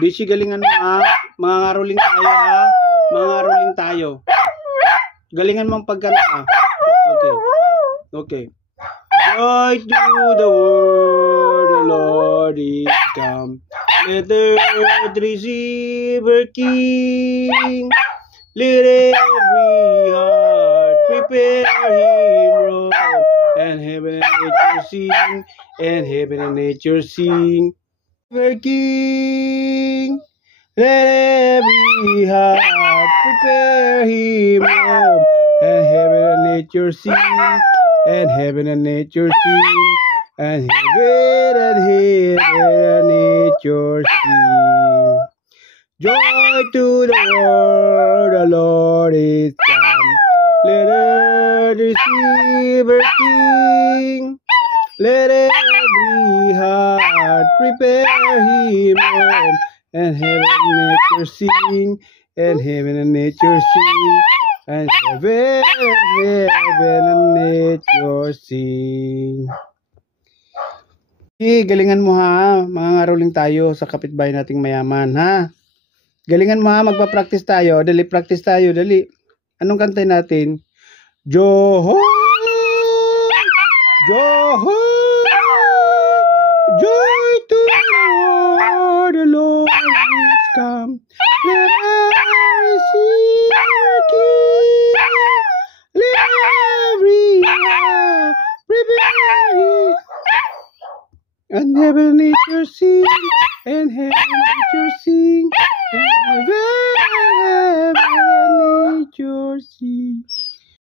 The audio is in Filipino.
Busy, galingan mo ha. Mga ngaruling tayo ha. Mga ngaruling tayo. Galingan mo ang pagkanta. Okay. Okay. Joy to the world, the Lord is come. Let the earth receive her King. Let every heart prepare him roll. And heaven and nature sing. And heaven and nature sing. Her King. Let every heart prepare him roll. And heaven and nature sing. And heaven and nature sing. And heaven and nature sing. Joy to the world, the Lord is come. Let earth receive her King. Let every heart prepare him home. And heaven and nature sing. And heaven and nature sing. And heaven and nature sing. Galingan mo ha, mga ngaruling tayo sa kapitbahay nating mayaman ha. Galingan mo ha, magpa-practice tayo. Dali, practice tayo, dali. Anong kantay natin? Joy, joy, joy to the Lord is come. Let us see our King. Let every heart prepare him. And heaven and nature sing, and heaven and nature sing, and heaven and nature sing.